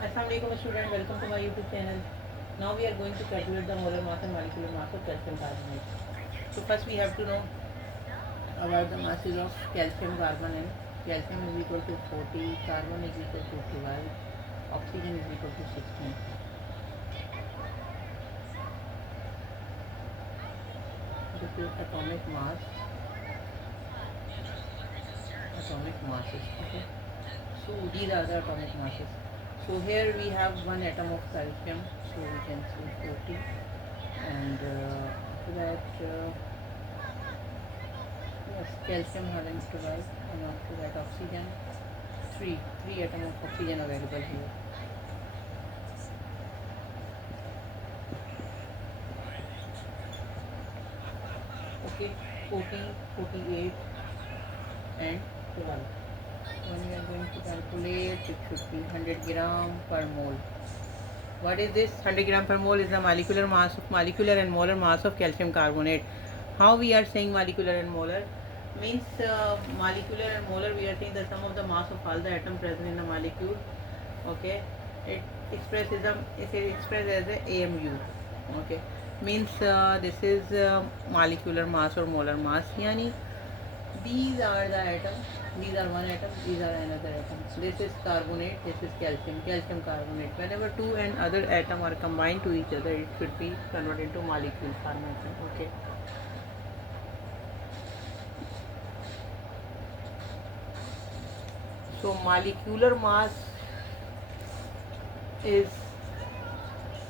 Assalamualaikum student, welcome to my YouTube channel. Now we are going to calculate the molar mass and molecular mass of calcium carbonate. So first we have to know about the masses of calcium carbonate. Calcium is equal to 40, carbon is equal to 12, oxygen is equal to 16. This is atomic masses. Okay. So these are the atomic masses. So here we have one atom of calcium, so we can say 40, and after that yes, calcium having 12, and after that oxygen, three atom of oxygen available here. Okay, 40, 48 and 12. When we are going to calculate, it should be 100 gram per mole. What is this? 100 gram per mole is the molecular and molar mass of calcium carbonate. How we are saying molecular and molar? Means molecular and molar, we are saying the sum of the mass of all the atoms present in the molecule. Okay, it expressed as a AMU. Okay, means this is molecular mass or molar mass. Yani these are the atoms, these are one atom, these are another atom. This is carbonate, this is calcium carbonate. Whenever two and other atom are combined to each other, it should be converted into molecule formation. Okay. So molecular mass is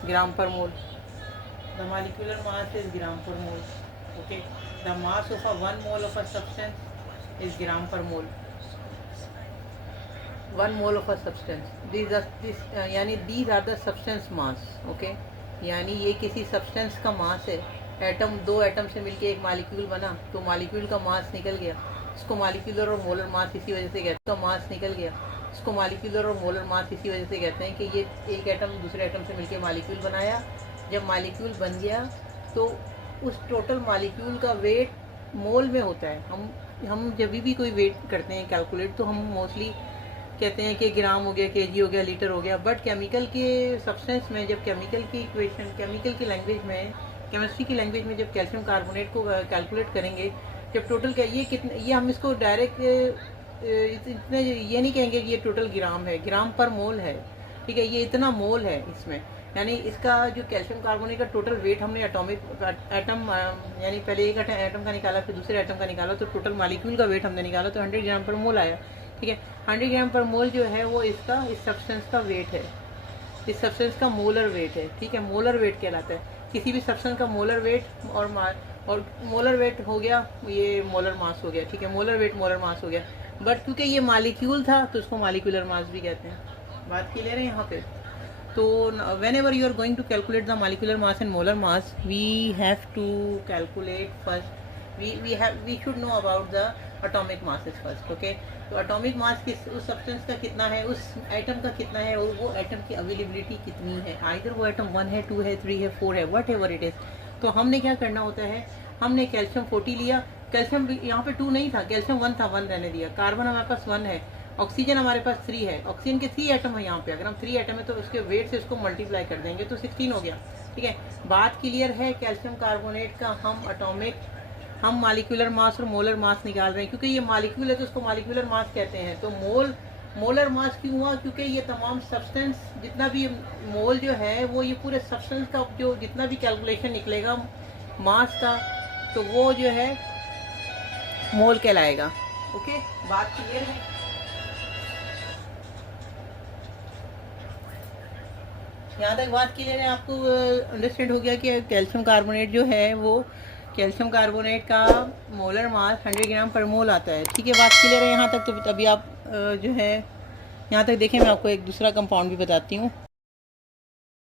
gram per mole. The molecular mass is gram per mole. Okay. The mass of a 1 mole of a substance is gram per mole. 1 mole of a substance. These are the substance mass. Okay. यानी ये किसी substance का मास है. Atom, दो atom से मिलके एक molecule बना, तो मॉलिक्यूल का मास निकल गया. इसको मॉलिक्यूलर और मोलर मास इसी वजह से कहते हैं. तो मास निकल गया, इसको मॉलिक्यूलर और मोलर मास इसी वजह से कहते हैं कि ये एक एटम दूसरे एटम से मिलके मॉलिक्यूल बनाया. जब मॉलिक्यूल बन गया तो उस टोटल मॉलिक्यूल का वेट मोल में होता है. हम जब भी कोई वेट करते हैं कैलकुलेट, तो हम मोस्टली कहते हैं कि ग्राम हो गया, केजी हो गया, लीटर हो गया. बट केमिकल के सब्सटेंस में, जब केमिकल की इक्वेशन, केमिकल की लैंग्वेज में, केमिस्ट्री की लैंग्वेज में जब कैल्शियम कार्बोनेट को कैलकुलेट करेंगे, जब टोटल क्या ये कितने, ये हम इसको डायरेक्ट इतने ये नहीं कहेंगे कि ये टोटल ग्राम है, ग्राम पर मोल है. ठीक है, ये इतना मोल है इसमें. यानी इसका जो कैल्शियम कार्बोनेट का टोटल वेट हमने एटॉमिक एटम, यानी पहले एक एटम का निकाला, फिर दूसरे एटम का निकाला, तो टोटल मॉलिक्यूल का वेट हमने निकाला, तो 100 ग्राम पर मोल आया. ठीक है, 100 ग्राम पर मोल जो है वो इसका, इस सब्सटेंस का वेट है, इस सब्सटेंस का मोलर वेट है. ठीक है, मोलर वेट कहलाता है. किसी भी सब्सटेंस का मोलर वेट और मोलर वेट हो गया, ये मोलर मास हो गया. ठीक है, मोलर वेट मोलर मास हो गया. बट क्योंकि ये मॉलिक्यूल था तो उसको मॉलिक्यूलर मास भी कहते हैं. बात क्लियर है यहाँ पे? तो whenever you are going to calculate the molecular mass and molar mass, we have to calculate first, we should know about the atomic masses first. Okay, तो atomic mass किस, उस सब्सटेंस का कितना है, उस एटम का कितना है, और वो एटम की अवेलेबिलिटी कितनी है. आइदर वो एटम 1 है, 2 है, 3 है, 4 है, वट एवर इट इज़. तो हमने क्या करना होता है, हमने कैल्शियम 40 लिया. कैल्शियम यहाँ पे 2 नहीं था, कैल्शियम 1 था, 1 रहने दिया. कार्बन हमारे पास 1 है, ऑक्सीजन हमारे पास 3 है. ऑक्सीजन के 3 एटम है यहाँ पे. अगर हम 3 एटम है तो उसके वेट से इसको मल्टीप्लाई कर देंगे तो 16 हो गया. ठीक है, बात क्लियर है. कैल्शियम कार्बोनेट का हम मॉलिक्यूलर मास और मोलर मास निकाल रहे हैं. क्योंकि ये मॉलिक्यूल है तो उसको मॉलिक्यूलर मास कहते हैं. तो मोलर मास क्यों हुआ? क्योंकि ये तमाम सब्सटेंस, जितना भी मोल जो है वो ये पूरे सब्सटेंस का जो जितना भी कैलकुलेशन निकलेगा मास का, तो वो जो है मोल कहलाएगा. ओके, बात क्लियर है? यहाँ तक बात क्लियर है? आपको अंडरस्टैंड हो गया कि कैल्शियम कार्बोनेट जो है वो, कैल्शियम कार्बोनेट का मोलर मास 100 ग्राम पर मोल आता है. ठीक है, बात क्लियर है यहाँ तक? तो अभी आप जो है यहाँ तक देखें, मैं आपको एक दूसरा कंपाउंड भी बताती हूँ.